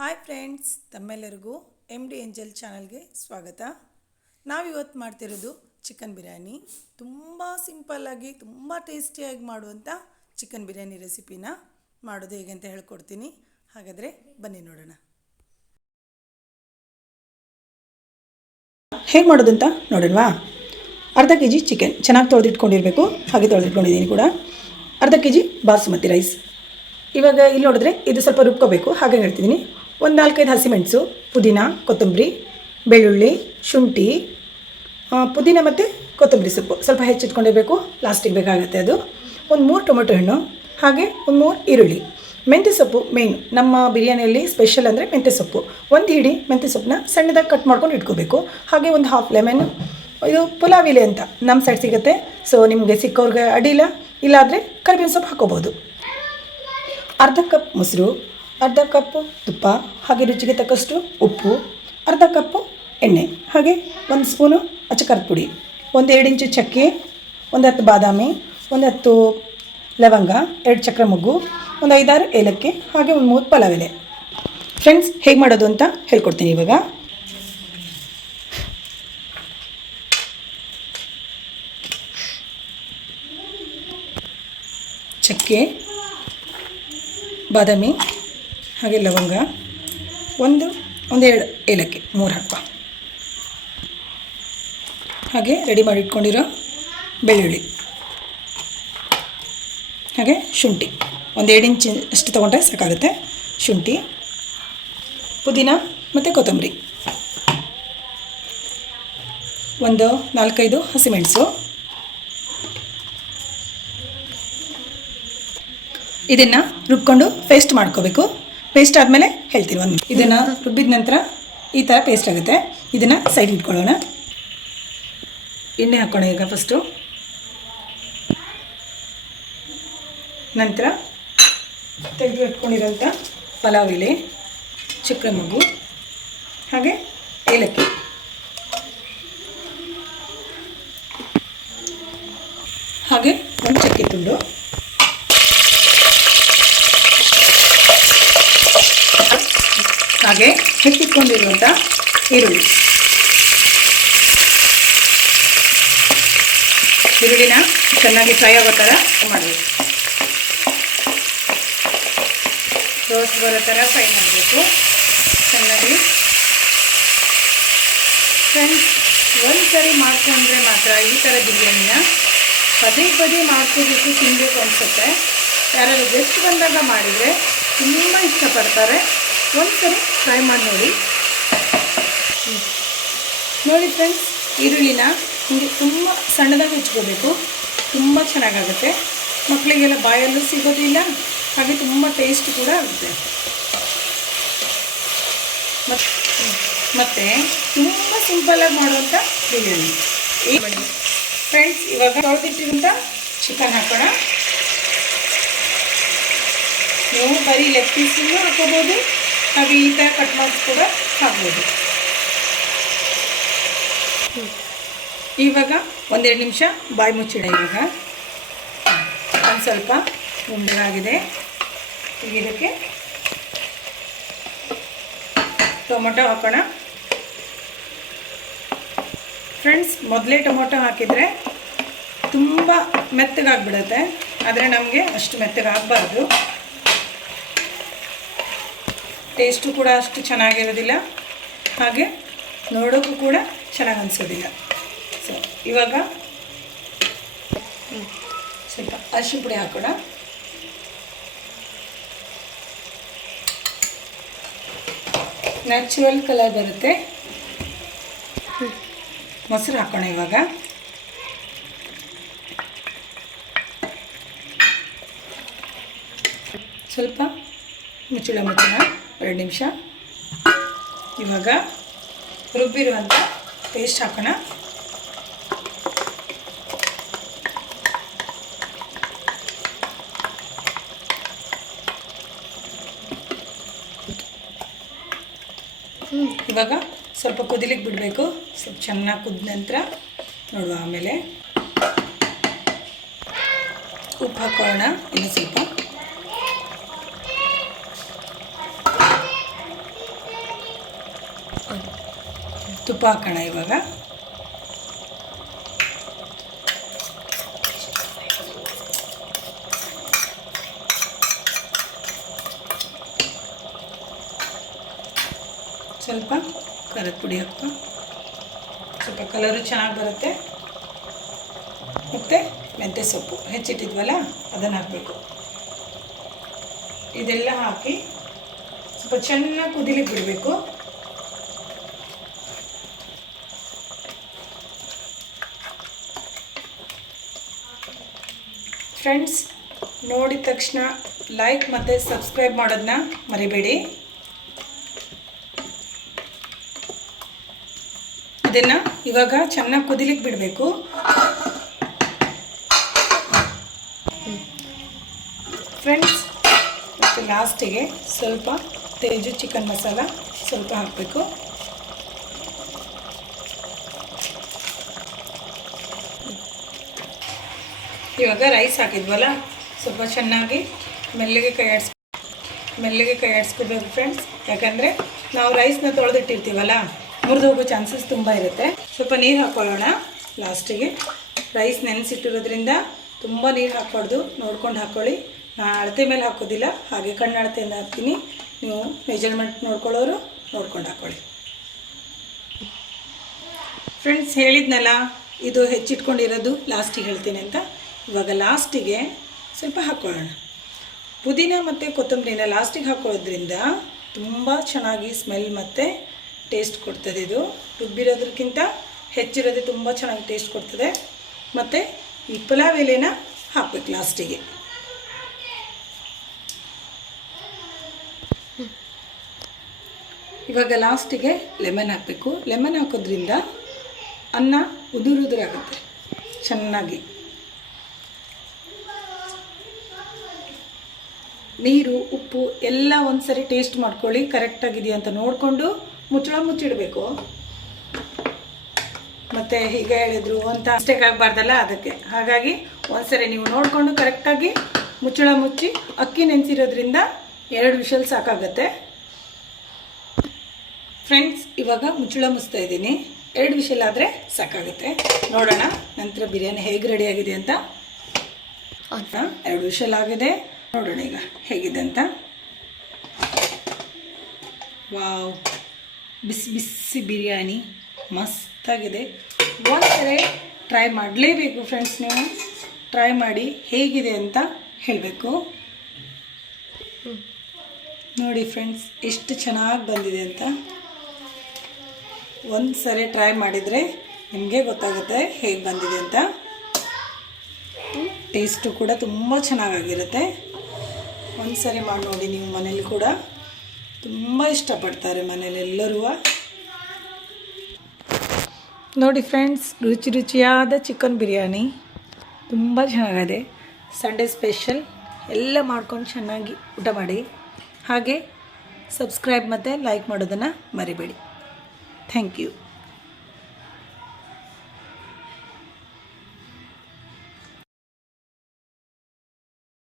Hi friends, ತಮ್ಮೆಲ್ಲರಿಗೂ MD angel ಚಾನಲ್ಗೆ ಸ್ವಾಗತ. ನಾವಿವತ್ತು ಮಾಡ್ತಿರೋದು ಚಿಕನ್ ಬಿರಿಯಾನಿ. ತುಂಬ ಸಿಂಪಲ್ಲಾಗಿ ತುಂಬ ಟೇಸ್ಟಿಯಾಗಿ ಮಾಡುವಂಥ ಚಿಕನ್ ಬಿರಿಯಾನಿ ರೆಸಿಪಿನ ಮಾಡೋದು ಹೇಗೆ ಅಂತ ಹೇಳ್ಕೊಡ್ತೀನಿ. ಹಾಗಾದರೆ ಬನ್ನಿ ನೋಡೋಣ. ಹೇಗೆ ಮಾಡೋದು ಅಂತ ನೋಡೋಣವಾ? ಅರ್ಧ ಕೆ ಜಿ ಚಿಕನ್ ಚೆನ್ನಾಗಿ ತೊಳೆದಿಟ್ಕೊಂಡಿರಬೇಕು. ಹಾಗೆ ತೊಳೆದಿಟ್ಕೊಂಡಿದ್ದೀನಿ ಕೂಡ. ಅರ್ಧ ಕೆ ಜಿ ಬಾಸುಮತಿ ರೈಸ್. ಇವಾಗ ಇಲ್ಲಿ ನೋಡಿದ್ರೆ ಇದು ಸ್ವಲ್ಪ ರುಬ್ಕೋಬೇಕು, ಹಾಗೆ ಹೇಳ್ತಿದ್ದೀನಿ. ಒಂದು 4-5 ಹಸಿಮೆಣಸು, ಪುದೀನ, ಕೊತ್ತಂಬರಿ, ಬೆಳ್ಳುಳ್ಳಿ, ಶುಂಠಿ, ಪುದೀನ ಮತ್ತು ಕೊತ್ತಂಬರಿ ಸೊಪ್ಪು ಸ್ವಲ್ಪ ಹೆಚ್ಚಿಟ್ಕೊಂಡಿರಬೇಕು, ಲಾಸ್ಟಿಗೆ ಬೇಕಾಗುತ್ತೆ ಅದು. ಒಂದು 3 ಟೊಮೆಟೊ ಹಣ್ಣು, ಹಾಗೆ ಒಂದು 3 ಈರುಳ್ಳಿ. ಮೆಂತ್ಯ ಸೊಪ್ಪು ಮೇಯ್ನ್ ನಮ್ಮ ಬಿರಿಯಾನಿಯಲ್ಲಿ ಸ್ಪೆಷಲ್ ಅಂದರೆ ಮೆಂತ್ಯ ಸೊಪ್ಪು. ಒಂದು ಹಿಡಿ ಮೆಂತ್ಯ ಸೊಪ್ಪನ್ನ ಸಣ್ಣದಾಗಿ ಕಟ್ ಮಾಡ್ಕೊಂಡು ಇಟ್ಕೋಬೇಕು. ಹಾಗೆ ಒಂದು ಹಾಫ್ ಲೆಮನ್. ಇದು ಪುಲಾವ್ ಎಲೆ ಅಂತ ನಮ್ಮ ಸೈಡ್ ಸಿಗುತ್ತೆ, ಸೊ ನಿಮಗೆ ಸಿಕ್ಕೋರ್ಗೆ ಅಡ್ಡಿಲ್ಲ, ಇಲ್ಲಾದರೆ ಕರಿಬೇವಿನ ಸೊಪ್ಪು ಹಾಕೋಬೋದು. ಅರ್ಧ ಕಪ್ ಮೊಸರು, ಅರ್ಧ ಕಪ್ಪು ತುಪ್ಪ, ಹಾಗೆ ರುಚಿಗೆ ತಕ್ಕಷ್ಟು ಉಪ್ಪು, ಅರ್ಧ ಕಪ್ಪು ಎಣ್ಣೆ, ಹಾಗೆ 1 ಸ್ಪೂನು ಅಚ್ಚಕಾರದ ಪುಡಿ, 1-2 ಇಂಚು ಚಕ್ಕೆ, 10 ಬಾದಾಮಿ, 10 ಲವಂಗ, 2 ಚಕ್ರ ಮೊಗ್ಗು, 5-6 ಏಲಕ್ಕಿ, ಹಾಗೆ 3 ಪಲಾವ್ ಎಲೆ. ಫ್ರೆಂಡ್ಸ್, ಹೇಗೆ ಮಾಡೋದು ಅಂತ ಹೇಳ್ಕೊಡ್ತೀನಿ ಇವಾಗ. ಚಕ್ಕೆ, ಬಾದಾಮಿ, ಹಾಗೆ ಲವಂಗ, 1-2 ಏಲಕ್ಕಿ, 3 ಹಾಕುವ. ಹಾಗೆ ರೆಡಿ ಮಾಡಿ ಇಟ್ಕೊಂಡಿರೋ ಬೆಳ್ಳುಳ್ಳಿ, ಹಾಗೆ ಶುಂಠಿ 1-2 ಇಂಚ್ ಅಷ್ಟು ತೊಗೊಂಡ್ರೆ ಸಾಕಾಗುತ್ತೆ. ಶುಂಠಿ, ಪುದೀನ ಮತ್ತು ಕೊತ್ತಂಬರಿ, 4-5 ಹಸಿಮೆಣಸು. ಇದನ್ನು ರುಬ್ಕೊಂಡು ಪೇಸ್ಟ್ ಮಾಡ್ಕೋಬೇಕು. ಪೇಸ್ಟ್ ಆದಮೇಲೆ ಹೇಳ್ತೀನಿ. ಇದನ್ನು ರುಬ್ಬಿದ ನಂತರ ಈ ಥರ ಪೇಸ್ಟ್ ಆಗುತ್ತೆ. ಇದನ್ನು ಸೈಡ್ ಇಟ್ಕೊಳ್ಳೋಣ. ಎಣ್ಣೆ ಹಾಕೋಣ ಈಗ ಫಸ್ಟು. ನಂತರ ತೆಗೆದು ಇಟ್ಕೊಂಡಿರೋಂಥ ಪಲಾವ್ ಎಲೆ, ಚಕ್ರ ಮೊಗ್ಗು, ಹಾಗೆ ಏಲಕ್ಕಿ, ಹಾಗೆ ಒಂದು ಚಕ್ಕೆ ತುಂಡು, ಹಾಗೆ ಹೆಚ್ಚಿಟ್ಕೊಂಡಿರುವಂಥ ಈರುಳ್ಳಿ. ಈರುಳ್ಳಿನ ಚೆನ್ನಾಗಿ ಫ್ರೈ ಆಗೋ ಥರ ಮಾಡಬೇಕು. ರೋಸ್ಟ್ ಬರೋ ಥರ ಫ್ರೈ ಮಾಡಬೇಕು ಚೆನ್ನಾಗಿ. ಫ್ರೆಂಡ್ಸ್, ಒಂದು ಸರಿ ಮಾಡ್ಕೊಂಡ್ರೆ ಮಾತ್ರ ಈ ಥರ ಬಿರಿಯಾನಿನ ಪದೇ ಪದೇ ಮಾಡ್ಕೋಬೇಕು, ತಿನ್ನಬೇಕು ಅನಿಸುತ್ತೆ. ಯಾರಾದರೂ ಗೆಸ್ಟ್ ಬಂದಾಗ ಮಾಡಿದರೆ ತುಂಬ ಇಷ್ಟಪಡ್ತಾರೆ. ಒಂದು ಸರಿ ಫ್ರೈ ಮಾಡಿ ನೋಡಿ. ನೋಡಿ ಫ್ರೆಂಡ್ಸ್, ಈರುಳ್ಳಿನ ಹೀಗೆ ತುಂಬ ಸಣ್ಣದಾಗಿ ಹೆಚ್ಕೋಬೇಕು. ತುಂಬ ಚೆನ್ನಾಗಾಗುತ್ತೆ. ಮಕ್ಕಳಿಗೆಲ್ಲ ಬಾಯಲ್ಲೂ ಸಿಗೋದಿಲ್ಲ, ಹಾಗೆ ತುಂಬ ಟೇಸ್ಟ್ ಕೂಡ ಆಗುತ್ತೆ. ಮತ್ತು ತುಂಬ ಸಿಂಪಲ್ಲಾಗಿ ಮಾಡುವಂಥ ಬಿರಿಯಾನಿ. ಫ್ರೆಂಡ್ಸ್, ಇವಾಗ ತೊಳೆದಿಟ್ಟಿರುವಂಥ ಚಿಕನ್ ಹಾಕೋಣ. ನೀವು ಬರೀ ಲೆಗ್ ಪೀಸನ್ನು ಹಾಕೋಬೋದು, ಹಾಗೆ ಈ ಥರ ಕಟ್ ಮಾಡಿ ಕೂಡ ಹಾಕ್ಬೋದು. ಇವಾಗ 1-2 ನಿಮಿಷ ಬಾಯಿ ಮುಚ್ಚಿಡ. ಇವಾಗ ಒಂದು ಸ್ವಲ್ಪ ಉಂಡಾಗಿದೆ. ಈಗ ಇದಕ್ಕೆ ಟೊಮೊಟೊ ಹಾಕೋಣ. ಫ್ರೆಂಡ್ಸ್, ಮೊದಲೇ ಟೊಮೊಟೊ ಹಾಕಿದರೆ ತುಂಬ ಮೆತ್ತಗಾಗ್ಬಿಡುತ್ತೆ, ಆದರೆ ನಮಗೆ ಅಷ್ಟು ಮೆತ್ತಗಾಗಬಾರ್ದು. ಟೇಸ್ಟು ಕೂಡ ಅಷ್ಟು ಚೆನ್ನಾಗಿರೋದಿಲ್ಲ, ಹಾಗೆ ನೋಡೋಕ್ಕೂ ಕೂಡ ಚೆನ್ನಾಗಿ ಅನಿಸೋದಿಲ್ಲ. ಸೊ ಇವಾಗ ಸ್ವಲ್ಪ ಅರಿಶಿನ ಪುಡಿ ಹಾಕೋಣ. ನ್ಯಾಚುರಲ್ ಕಲರ್ ಬರುತ್ತೆ. ಮೊಸರು ಹಾಕೋಣ ಇವಾಗ. ಸ್ವಲ್ಪ ಮುಚ್ಚಳ 2 ನಿಮಿಷ. ಇವಾಗ ರುಬ್ಬಿರುವಂಥ ಪೇಸ್ಟ್ ಹಾಕೋಣ. ಇವಾಗ ಸ್ವಲ್ಪ ಕುದಿಲಿಕ್ಕೆ ಬಿಡಬೇಕು. ಸ್ವಲ್ಪ ಚೆನ್ನಾಗಿ ಕುದ್ದ ನಂತರ ನೋಡುವ. ಆಮೇಲೆ ಉಪ್ಪು ಹಾಕೋಣ. ಇನ್ನು ಸ್ವಲ್ಪ ತುಪ್ಪ ಹಾಕೋಣ ಇವಾಗ. ಸ್ವಲ್ಪ ಖಾರದ ಪುಡಿ ಹಾಕೋ, ಸ್ವಲ್ಪ ಕಲರು ಚೆನ್ನಾಗಿ ಬರುತ್ತೆ. ಮತ್ತು ಮೆಂತ್ಯ ಸೊಪ್ಪು ಹೆಚ್ಚಿಟ್ಟಿದ್ವಲ್ಲ ಅದನ್ನು ಹಾಕಬೇಕು. ಇದೆಲ್ಲ ಹಾಕಿ ಸ್ವಲ್ಪ ಚೆನ್ನಾಗಿ ಕುದಿಲಿಕ್ಕೆ ಬಿಡಬೇಕು. ಫ್ರೆಂಡ್ಸ್, ನೋಡಿದ ತಕ್ಷಣ ಲೈಕ್ ಮತ್ತು ಸಬ್ಸ್ಕ್ರೈಬ್ ಮಾಡೋದನ್ನ ಮರಿಬೇಡಿ. ಇದನ್ನು ಇವಾಗ ಚೆನ್ನಾಗಿ ಕುದಿಲಿಕ್ಕೆ ಬಿಡಬೇಕು. ಫ್ರೆಂಡ್ಸ್, ಮತ್ತು ಲಾಸ್ಟಿಗೆ ಸ್ವಲ್ಪ ತೇಜು ಚಿಕನ್ ಮಸಾಲ ಸ್ವಲ್ಪ ಹಾಕಬೇಕು. ಇವಾಗ ರೈಸ್ ಹಾಕಿದ್ವಲ್ಲ, ಸ್ವಲ್ಪ ಚೆನ್ನಾಗಿ ಮೆಲ್ಲಗೆ ಕೈ ಆಡಿಸ್ಕೋಬೇಕು ಫ್ರೆಂಡ್ಸ್. ಯಾಕಂದರೆ ನಾವು ರೈಸ್ನ ತೊಳೆದಿಟ್ಟಿರ್ತೀವಲ್ಲ, ಮುರಿದು ಹೋಗೋ ಚಾನ್ಸಸ್ ತುಂಬ ಇರುತ್ತೆ. ಸ್ವಲ್ಪ ನೀರು ಹಾಕ್ಕೊಳ್ಳೋಣ ಲಾಸ್ಟಿಗೆ. ರೈಸ್ ನೆನೆಸಿಟ್ಟಿರೋದ್ರಿಂದ ತುಂಬ ನೀರು ಹಾಕ್ಬಾರ್ದು, ನೋಡ್ಕೊಂಡು ಹಾಕ್ಕೊಳ್ಳಿ. ನಾನು ಅಳತೆ ಮೇಲೆ ಹಾಕೋದಿಲ್ಲ, ಹಾಗೆ ಕಣ್ಣು ಅಳತೆಯಿಂದ ಹಾಕ್ತೀನಿ. ನೀವು ಮೆಜರ್ಮೆಂಟ್ ನೋಡ್ಕೊಳ್ಳೋರು ನೋಡ್ಕೊಂಡು ಹಾಕ್ಕೊಳ್ಳಿ. ಫ್ರೆಂಡ್ಸ್, ಹೇಳಿದ್ನಲ್ಲ ಇದು ಹೆಚ್ಚಿಟ್ಕೊಂಡಿರೋದು ಲಾಸ್ಟಿಗೆ ಹೇಳ್ತೀನಿ ಅಂತ. ಇವಾಗ ಲಾಸ್ಟಿಗೆ ಸ್ವಲ್ಪ ಹಾಕ್ಕೊಳ್ಳೋಣ. ಪುದೀನ ಮತ್ತು ಕೊತ್ತಂಬರಿನ ಲಾಸ್ಟಿಗೆ ಹಾಕೊಳ್ಳೋದ್ರಿಂದ ತುಂಬ ಚೆನ್ನಾಗಿ ಸ್ಮೆಲ್ ಮತ್ತು ಟೇಸ್ಟ್ ಕೊಡ್ತದೆ. ಇದು ರುಬ್ಬಿರೋದಕ್ಕಿಂತ ಹೆಚ್ಚಿರೋದೇ ತುಂಬ ಚೆನ್ನಾಗಿ ಟೇಸ್ಟ್ ಕೊಡ್ತದೆ. ಮತ್ತು ಈ ಪಲಾವ್ ಎಲೆನ ಹಾಕಬೇಕು ಲಾಸ್ಟಿಗೆ. ಇವಾಗ ಲಾಸ್ಟಿಗೆ ಲೆಮನ್ ಹಾಕಬೇಕು. ಲೆಮನ್ ಹಾಕೋದ್ರಿಂದ ಅನ್ನ ಉದುರಾಗುತ್ತೆ ಚೆನ್ನಾಗಿ. ನೀರು, ಉಪ್ಪು ಎಲ್ಲ ಒಂದು ಸರಿ ಟೇಸ್ಟ್ ಮಾಡ್ಕೊಳ್ಳಿ, ಕರೆಕ್ಟಾಗಿದೆಯಾ ಅಂತ ನೋಡಿಕೊಂಡು ಮುಚ್ಚಳ ಮುಚ್ಚಿಡಬೇಕು. ಮತ್ತು ಹೀಗೆ ಹೇಳಿದ್ರು ಅಂತ ಮಿಸ್ಟೇಕ್ ಆಗಬಾರ್ದಲ್ಲ, ಅದಕ್ಕೆ. ಹಾಗಾಗಿ ಒಂದ್ಸರಿ ನೀವು ನೋಡಿಕೊಂಡು ಕರೆಕ್ಟಾಗಿ ಮುಚ್ಚಳ ಮುಚ್ಚಿ, ಅಕ್ಕಿ ನೆನೆಸಿರೋದ್ರಿಂದ 2 ವಿಷಲ್ ಸಾಕಾಗತ್ತೆ. ಫ್ರೆಂಡ್ಸ್, ಇವಾಗ ಮುಚ್ಚಳ ಮುಚ್ತಾ ಇದ್ದೀನಿ. 2 ವಿಷಲ್ ಆದರೆ ಸಾಕಾಗುತ್ತೆ. ನೋಡೋಣ ನಂತರ ಬಿರಿಯಾನಿ ಹೇಗೆ ರೆಡಿಯಾಗಿದೆ ಅಂತ. 2 ವಿಷಲ್ ಆಗಿದೆ, ನೋಡೋಣ ಈಗ ಹೇಗಿದೆ ಅಂತ. ವಾವ್, ಬಿಸಿ ಬಿಸಿ ಬಿರಿಯಾನಿ ಮಸ್ತಾಗಿದೆ. ಒಂದ್ಸರಿ ಟ್ರೈ ಮಾಡಲೇಬೇಕು ಫ್ರೆಂಡ್ಸ್. ನೀವು ಟ್ರೈ ಮಾಡಿ ಹೇಗಿದೆ ಅಂತ ಹೇಳಬೇಕು. ನೋಡಿ ಫ್ರೆಂಡ್ಸ್, ಎಷ್ಟು ಚೆನ್ನಾಗಿ ಬಂದಿದೆ ಅಂತ. ಒಂದು ಸರಿ ಟ್ರೈ ಮಾಡಿದರೆ ನಿಮಗೆ ಗೊತ್ತಾಗುತ್ತೆ ಹೇಗೆ ಬಂದಿದೆ ಅಂತ. ಟೇಸ್ಟು ಕೂಡ ತುಂಬ ಚೆನ್ನಾಗಿರುತ್ತೆ. ಒಂದು ಸರಿ ಮಾಡಿ ನೋಡಿ, ನೀವು ಮನೇಲಿ ಕೂಡ ತುಂಬ ಇಷ್ಟಪಡ್ತಾರೆ ಮನೇಲಿ ಎಲ್ಲರೂ. ನೋಡಿ ಫ್ರೆಂಡ್ಸ್, ರುಚಿಯಾದ ಚಿಕನ್ ಬಿರಿಯಾನಿ ತುಂಬ ಚೆನ್ನಾಗಿದೆ. Sunday special. ಎಲ್ಲ ಮಾಡ್ಕೊಂಡು ಚೆನ್ನಾಗಿ ಊಟ ಮಾಡಿ. ಹಾಗೆ ಸಬ್ಸ್ಕ್ರೈಬ್ ಮತ್ತು ಲೈಕ್ ಮಾಡೋದನ್ನು ಮರಿಬೇಡಿ. Thank you.